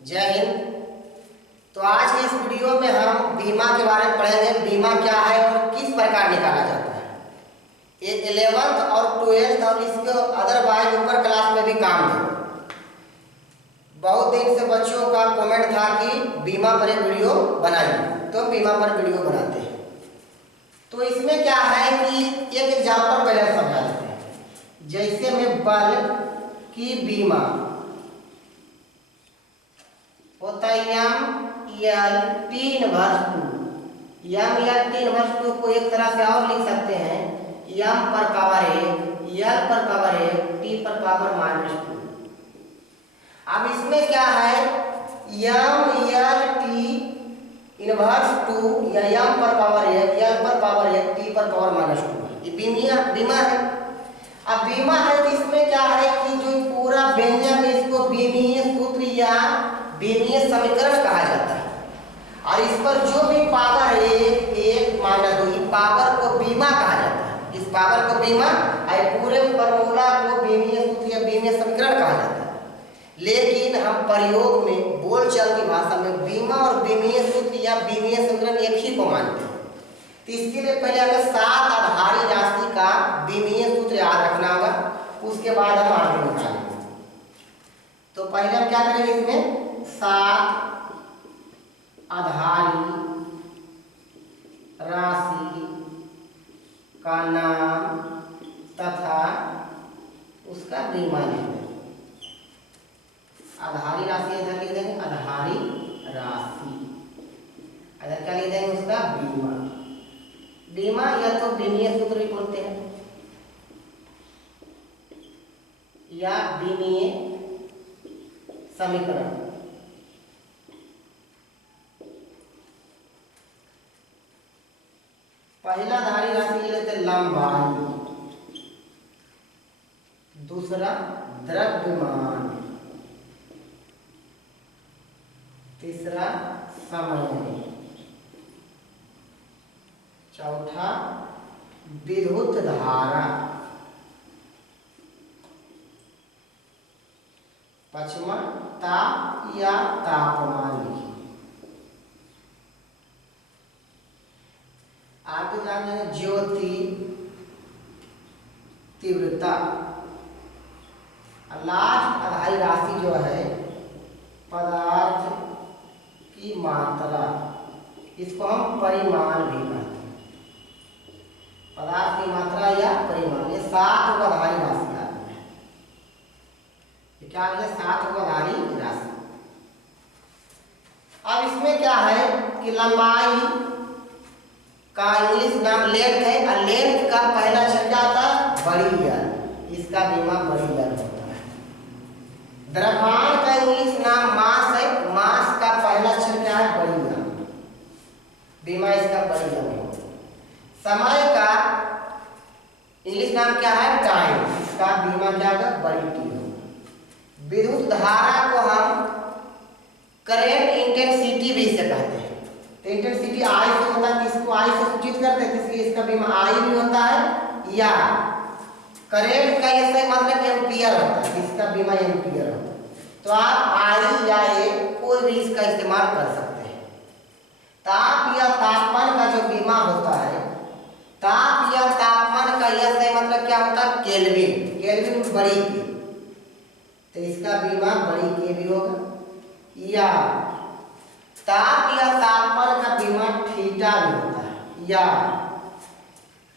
जय हिंद। तो आज की इस वीडियो में हम बीमा के बारे में पढ़ेंगे। बीमा क्या है और किस प्रकार निकाला जाता है। ये 11th और 12th और इसके अदरवाइज ऊपर क्लास में भी काम है। बहुत दिन से बच्चों का कमेंट था कि बीमा पर एक वीडियो बनाइए, तो बीमा पर वीडियो बनाते हैं। तो इसमें क्या है कि एक एग्जाम्पल पहले समझा देते हैं। जैसे में बल की बीमा होता है M/L/T/2। M/L/T/2 को एक तरह से और लिख सकते हैं M/1 L/1 T/-2। अब इसमें क्या है M/L/T/2 या M/1 L/1 T/-2 ये बीमा है। अब बीमा है तो इसमें क्या है कि जो पूरा व्यंजक है इसको बीमीय सूत्र या बीमीय समीकरण कहा जाता है। और इस पर जो भी पावर एक माइनस 2 पावर को बीमा कहा जाता है। इस पावर को बीमा और पूरे फॉर्मूला को बीमीय सूत्र या बीमीय समीकरण कहा जाता है। लेकिन हम प्रयोग में बोलचाल की भाषा में बीमा और बीमीय सूत्र या बीमीय समीकरण एक ही को मानते हैं। तो इसके लिए पहले हमें 7 आधारी राशि का बीमीय सूत्र याद रखना होगा, उसके बाद हम आगे निकालेंगे। तो पहले हम क्या करेंगे, इसमें 7 आधारी राशि का नाम तथा उसका बीमा लेंगे। आधारी राशि इधर लिख देंगे, आधारी राशि इधर क्या लिख देंगे, उसका बीमा। बीमा या तो बीमीय सूत्र भी बोलते हैं या बीमीय समीकरण। पहला धारी राशि ले लेते लंबाई, दूसरा द्रव्यमान, तीसरा समय, चौथा विद्युत धारा, पांचवा ताप या तापमान। आगे जानेंगे ज्योति तीव्रता। लास्ट आधारी राशि जो है पदार्थ की मात्रा, इसको हम परिमाण भी कहते हैं। पदार्थ की मात्रा या परिमाण, ये 7 आधारी राशि आती है। ये क्या है, 7 आधारी राशि। अब इसमें क्या है कि लंबाई का इंग्लिश नाम लेंथ है और लेंथ का पहला अक्षर क्या होता है, बड़ी एल, इसका बीमा बड़ी एल होता है। द्रव्यमान का इंग्लिश नाम मास है, मास का पहला अक्षर क्या है, बड़ी एल, बीमा इसका बड़ी एल होता है। समय का इंग्लिश नाम क्या है, टाइम, इसका बीमा क्या होगा, बड़ी टी होगा। विद्युत धारा को हम करंट इंटेंसिटी भी इसे कहते हैं। तो इंटेंसिटी आई से होता है, इसको आई से सूचित करते हैं, इसलिए इसका बीमा आई भी होता है। या करंट का ये सही मतलब एम्पियर होता है, इसका बीमा एम्पियर होता है। तो आप आई या ए कोई भी इसका इस्तेमाल कर सकते हैं। ताप या तापमान का जो बीमा होता है, ताप या तापमान का यह सही मतलब क्या होता है, केल्विन, केल्विन बड़ी के, तो इसका बीमा बड़ी के भी होगा। या ताप या तापमान का बीमा थीटा भी होता है। या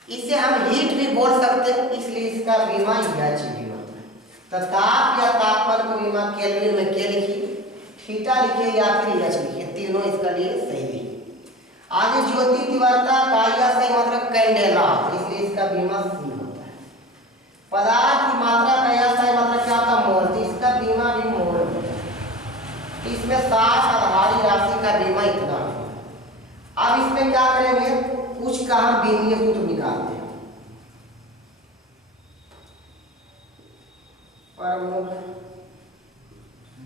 इसे हम हीट भी बोल सकते हैं, इसलिए इसका बीमा एच भी होता है। तो ताप या तापमान का बीमा केल्विन में के लिखिए, थीटा लिखिए या फिर एच लिखिए, तीनों इसका लिए सही है। आगे ज्योति तीव्रता का या सही मतलब कैंडेला, इसलिए इसका बीमा सी होता है। पदार्थ की मात्रा का या सही मतलब क्या होता है, मोल, तो इसका बीमा भी मोल होता है। इसमें 7 आधारी राशि का बीमा इतना है। अब इसमें क्या करेंगे, कुछ का हम बीमीय सूत्र निकालते हैं। प्रमुख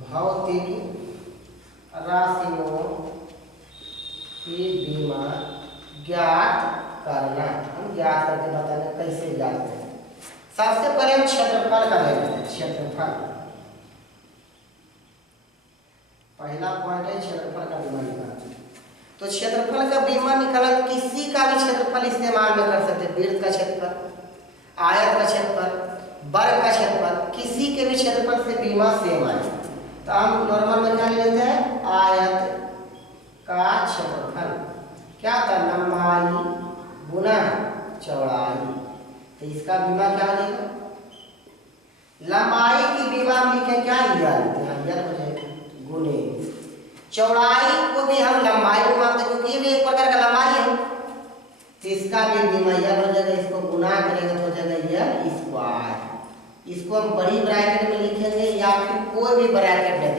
भौतिक राशियों की बीमा ज्ञात करना। हम ज्ञात करके बताएंगे कैसे ज्ञात करें। सबसे पहले हम क्षेत्रफल का ले लेते हैं। क्षेत्रफल पहला पॉइंट है क्षेत्रफल का बीमा निकालना। तो क्षेत्रफल का बीमा निकालना, किसी का भी क्षेत्रफल इस्तेमाल में कर सकते हैं। वृत्त का क्षेत्रफल, आयत का क्षेत्रफल, वर्ग का क्षेत्रफल, किसी के भी क्षेत्रफल से बीमा सेम आए। तो हम नॉर्मल में क्या लेते हैं, आयत का क्षेत्रफल क्या था, लंबाई गुना चौड़ाई। तो इसका बीमा क्या हो जाएगा, लंबाई की बीमा हम लिखे क्या, यल हो जाएगा गुने चौड़ाई को भी हम लंबाई को मानते हैं क्योंकि ये भी एक प्रकार का लंबाई है। तो इसका भी बीमा यल हो जाएगा, इसको गुना करेंगे तो हो जाएगा यल स्क्वायर। इसको हम बड़ी ब्रैकेट में लिखेंगे या फिर कोई भी ब्रैकेट दे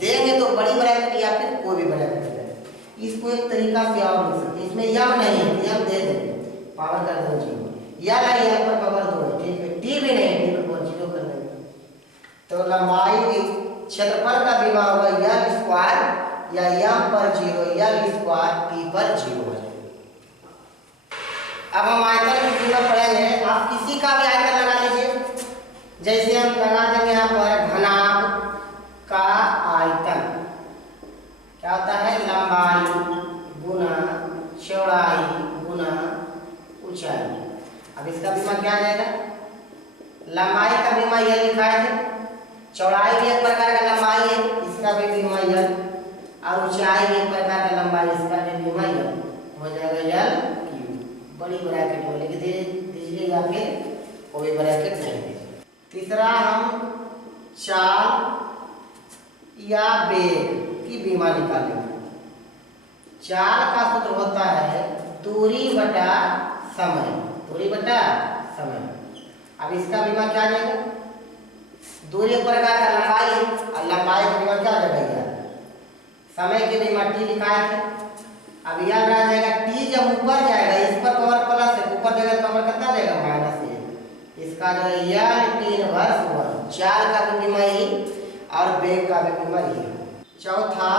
देंगे तो बड़ी ब्रैकेट या फिर कोई भी ब्रैकेट दे देंगे। इसको एक तरीका से और लिख सकते हैं, इसमें यम नहीं है, यम दे देंगे, पावर कर दो जीरो, यल है यल पर पावर 2 है, ठीक है, टी भी नहीं, टी पर जीरो कर देंगे। तो लंबाई की क्षेत्रफल का बीमा होगा यल स्क्वायर या यम पर जीरो, यल स्क्वायर टी पर जीरो हो जाएगा। अब हम आयतन की बीमा पढ़ेंगे। आप किसी का भी आयतन लगा लीजिए, जैसे हम लगा देंगे यहाँ पर घनाभ का आयतन क्या होता है, लंबाई गुना चौड़ाई गुना ऊंचाई। अब इसका बीमा क्या आ जाएगा, लंबाई का बीमा यह लिखा है, चौड़ाई भी एक प्रकार का लंबाई है, इसका भी बीमा यल, और ऊंचाई भी एक प्रकार का लंबाई, इसका भी बीमा यल हो जाएगा यल क्यू। बड़ी ब्रैकेट में लिख दीजिए या फिर कोई ब्रैकेट नहीं दीजिए। तीसरा हम चाल या वेग की बीमा निकालेंगे। चाल का सूत्र होता है दूरी बटा समय, दूरी बटा समय। अब इसका बीमा क्या आ जाएगा, दूरी एक प्रकार का लंबाई है और लंबाई का बीमा क्या आ जाएगा, समय के बीमा टी लिखा है। अब याद रह जाएगा टी जब ऊपर जाएगा, इस पर पावर प्लस है, ऊपर जाएगा तो पावर कितना जाएगा, -1। इसका जो है यल टी इनवर्स 1। चाल का भी बीमा ही और वेग का भी बीमा ही। चौथा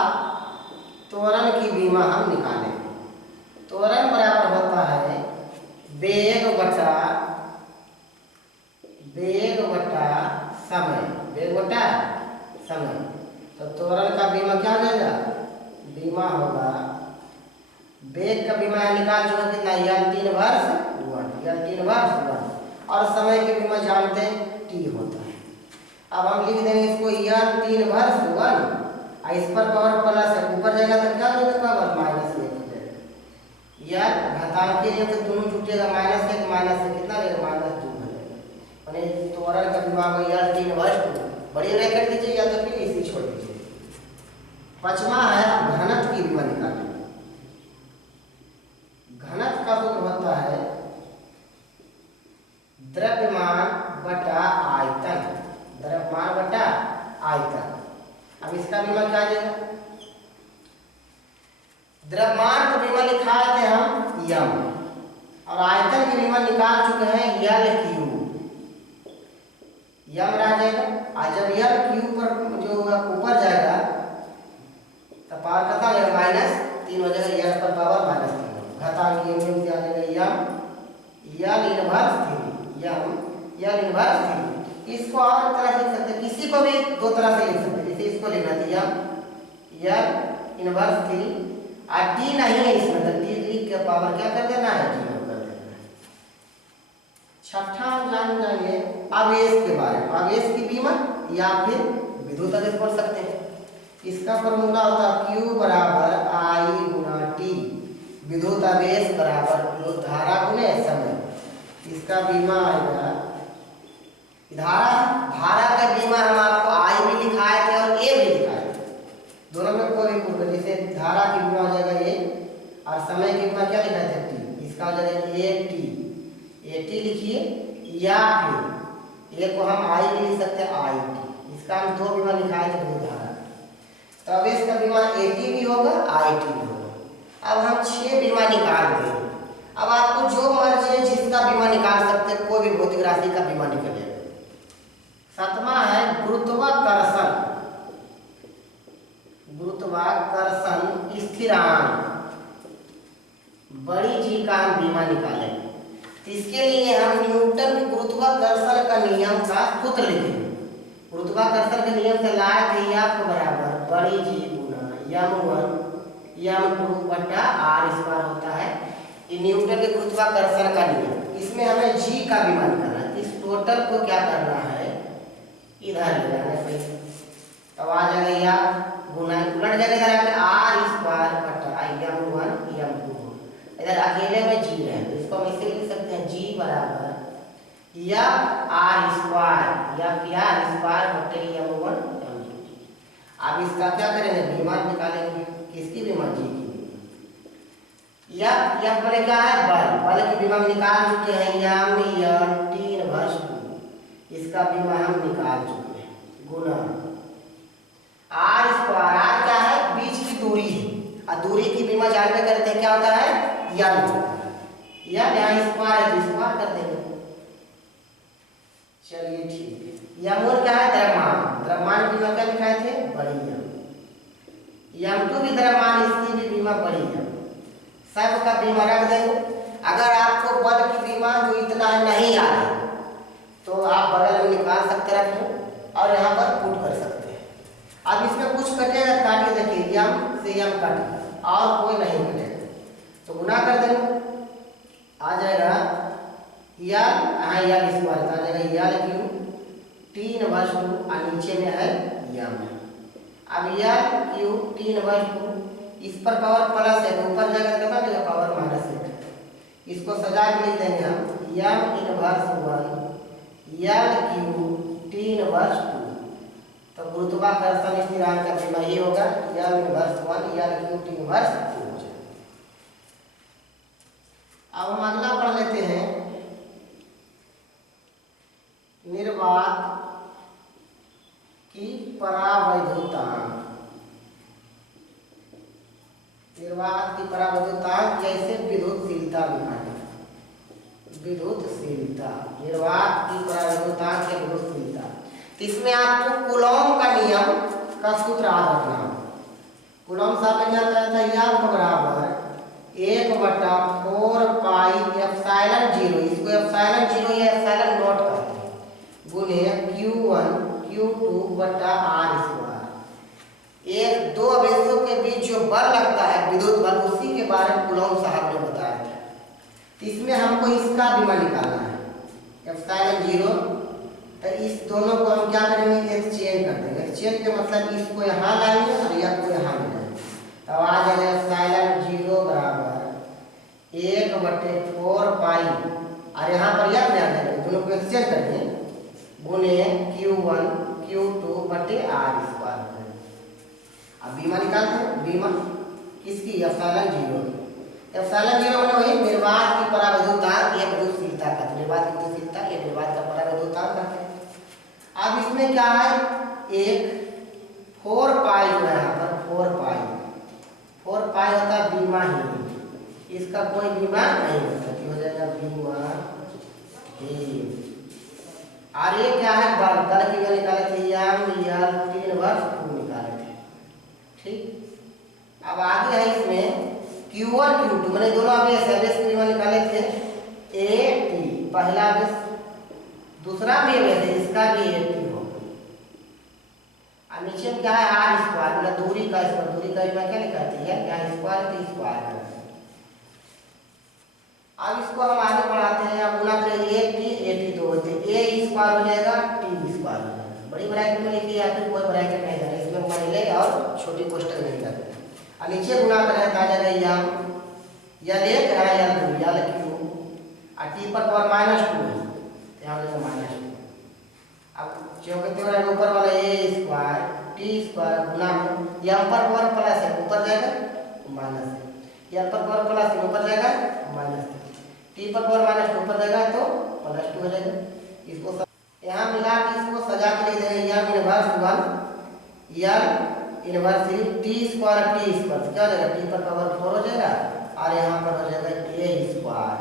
त्वरण की बीमा हम निकालेंगे। त्वरण बराबर होता है वेग बटा समय, वेग बटा समय। तो त्वरण का बीमा क्या हो जाएगा, बीमा होगा वेग का बीमा निकाल चुका कितना, यल टी इनवर्स 1, यल टी इनवर्स 1, और समय के बीमा जानते हैं टी होता है। अब हम लिख देंगे इसको यल टी इनवर्स 1, और इस पर पावर प्लस है, ऊपर जाएगा तो क्या हो जाएगा, पावर -1 हो जाएगा। यल घातांकीय नियम से दोनों छूटेगा, -1 कितना रहेगा, -2 हो जाएगा। यानी त्वरण का बीमा होगा यल टी इनवर्स 2। बड़ी ब्रैकेट दीजिए या तो फिर इसी छोड़ दीजिए। पांचवा है घनत्व की बीमा निकालना। घनत्व का सूत्र होता है द्रव्यमान बटा आयतन, द्रव्यमान बटा आयतन। अब इसका बीमा क्या आ जाएगा, द्रव्यमान का बीमा लिखा थे हम यम, और आयतन की बीमा निकाल चुके हैं यल क्यू, यम रह जाएगा। और जब यल क्यू पर जो ऊपर जाएगा तो पावर कितना हो जाएगा, -3 हो जाएगा, यल पर पावर -3। घातांकीय नियम से आ जाएगा यल इनवर्स 3, यल इनवर्स 3। इसको और तरह से लिख सकते हैं, किसी को भी दो तरह से लिख सकते हैं। जैसे इसको लिखना था यल इनवर्स 3, और टी नहीं है इसमें, तो टी लिख के पावर क्या कर देना है, 0 कर देना है। छठा हम जान जाएंगे आवेश के बारे में, आवेश की बीमा या फिर विद्युत आवेश बोल सकते हैं। इसका फॉर्मूला होता है Q बराबर I गुना T, विद्युत आवेश बराबर विद्युत धारा गुने समय। इसका बीमा आएगा धारा का बीमा हम आपको I भी लिखाए थे और A भी लिखाए थे, दोनों में कोई भी पूर्व। जैसे धारा की बीमा हो जाएगा A, और समय की बीमा क्या लिखा थे, T। इसका हो जाएगा AT लिखिए, या फिर A को हम I भी लिख सकते हैं IT। इसका हम दो बीमा लिखाए थे विद्युत धारा। तो अब इसका बीमा AT भी होगा IT भी होगा। अब हम 6 बीमा निकाल देंगे। अब आपको जो मर्जी है जिसका बीमा निकाल सकते हैं, कोई भी भौतिक राशि का बीमा निकलेगा। 7वां है गुरुत्वाकर्षण स्थिरांक, बड़ी जी का हम बीमा निकालेंगे। तो इसके लिए हम न्यूटन के गुरुत्वाकर्षण का नियम का सूत्र लिखेंगे। गुरुत्वाकर्षण के नियम से लाए थे F बराबर बड़ी जी गुना m2 बटा r स्क्वायर होता है। ये न्यूटन के गुरुत्वाकर्षण का नियम। इसमें हमें g का विमा निकालना है। इस टोटल को क्या करना है, इधर ले जाना है पहले, तब आ जाएगा या गुना उलट जाएगा इधर आके r स्क्वायर बटा m1 m2। इधर अकेले में g है तो इसको हम ऐसे लिख सकते हैं g बराबर या r स्क्वायर या क्या r स्क्वायर बटे m1 m2। अब इसका क्या करेंगे, विमान निकालेंगे। किसकी विमान, g की। या बड़े क्या है, बल की विमा निकाल चुके हैं, m t/2 इसका विमा हम निकाल चुके हैं, गुना r स्क्वायर। r क्या है, बीच की दूरी है, और दूरी की विमा जानते करते हैं क्या होता है, या यहाँ स्क्वायर है तो स्क्वायर कर देंगे। चलिए ठीक है। m1 क्या है, द्रव्यमान की विमा क्या लिखाए थे, बड़ी m2 भी द्रव्यमान, इसकी भी विमा बड़ी है। सब का बीमा रख देंगे। अगर आपको बल की बीमा जो इतना नहीं आ रही तो आप बगल में निकाल सकते रखें और यहाँ पर पुट कर सकते हैं। अब इसमें कुछ कटेगा, काटिए, देखिए m से m कट और कोई नहीं कटेगा तो गुना कर देंगे, आ जाएगा या स्क्वायर आ जाएगा l t/2 और नीचे में है m। अब l t/2 इस पर पावर प्लस है तो ऊपर जाएगा कितना देगा, पावर -1। इसको सजा के लिख देंगे हम m−1 l3 t/2। तो गुरुत्वाकर्षण स्थिरांक का विमा ये होगा m−1 l3 t/2। अब हम अगला पढ़ लेते हैं, निर्वात की परावैद्युतांक। निर्वात की परावैद्युतांक जैसे विद्युतशीलता दिखाएं, विद्युतशीलता, निर्वात की परावैद्युतांक या विद्युतशीलता। इसमें आपको कूलॉम का नियम का सूत्र याद रखना है। कूलॉम साहब ने क्या कहा था, यह बराबर 1/4 पाई एप्सिलॉन 0, इसको एप्सिलॉन 0 या एप्सिलॉन नॉट कहते हैं, गुने q1 q2 बटा r स्क्वायर। एक दो आवेशों के बीच जो बल लगता है, विद्युत बल, उसी के बारे में कूलॉम साहब ने बताया था। इसमें हमको इसका विमा निकालना है, एप्सिलॉन 0। तो इस दोनों को हम क्या करेंगे, एक्सचेंज कर देंगे। एक्सचेंज के मतलब इसको यहाँ लाएंगे और यह को यहाँ ले जाएंगे, तब आ जाएगा एप्सिलॉन 0 बराबर 1/4 पाई, और यहाँ पर यह ले जाएंगे, दोनों को एक्सचेंज कर देंगे, गुने q1 q2 बटे r स्क्वायर। अब बीमा निकालते हैं, बीमा किसकी, एप्सिलॉन 0। एप्सिलॉन 0 मैंने वही निर्वात की परावैद्युतांक या विद्युतशीलता का, निर्वात की विद्युतशीलता या निर्वात का परावैद्युतांक कहते हैं। अब इसमें क्या है, एक 4 पाई जो है यहाँ पर 4 पाई होता है बीमा ही, इसका कोई बीमा नहीं होता, हो जाएगा बीमा ही। और ये क्या है, बल की वैल्यू निकाले थे m निकाले थे, ठीक। अब आगे है इसमें q1 q2 मैंने दोनों आवेश की वैल्यू निकाले थे at, पहला आवेश, दूसरा भी आवेश है, इसका भी at हो। और नीचे में क्या है, r स्क्वायर, मतलब दूरी का स्क्वायर, दूरी का विमा क्या लिखाते हैं, क्या स्क्वायर तो स्क्वायर करते हैं। अब इसको हम आगे बढ़ाते हैं, अब गुना करेंगे at 2 होते a स्क्वायर हो जाएगा t स्क्वायर हो जाएगा। बड़ी ब्रैकेट में लिखिए या फिर कोई ब्रैकेट नहीं देना, इसमें पहले और छोटी कोष्टक नहीं करते। और नीचे गुना करें तो आ जाएगा या ले या l2 या l3 और t पर पावर -2 है, यहाँ लेगा -2। अब जो कहते हैं ऊपर वाला a स्क्वायर t स्क्वायर गुना में यहाँ पर पावर प्लस है, ऊपर जाएगा माइनस है, यहाँ पर पावर प्लस है, ऊपर जाएगा माइनस है, t पर पावर -2 ऊपर जाएगा तो +2 हो जाएगा। इसको यहाँ मिला के इसको सजा के लिख देंगे m−1 l t स्क्वायर क्या हो जाएगा, t पर पावर 4 हो जाएगा और यहाँ पर हो जाएगा a स्क्वायर,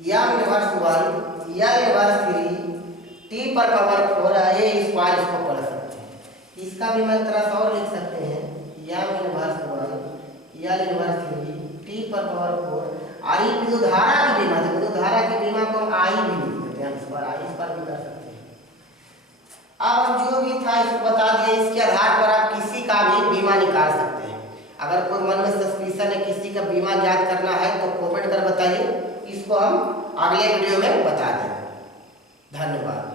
m−1 t पर पावर 4 a स्क्वायर, इसको पढ़ सकते हैं। इसका भी मैं तरह से और लिख सकते हैं m−1 t पर पावर 4। और ये विद्युत धारा की बीमा, तो विद्युत धारा की बीमा को हम आई भी लिख देते हैं, इस पर भी कर सकते हैं। अब हम जो भी था इसको बता दिए, इसके आधार पर आप किसी का भी बीमा निकाल अगर कोई मन में सस्पिशन है किसी का बीमा ज्ञात करना है तो कमेंट कर बताइए, इसको हम अगले वीडियो में बता देंगे। धन्यवाद।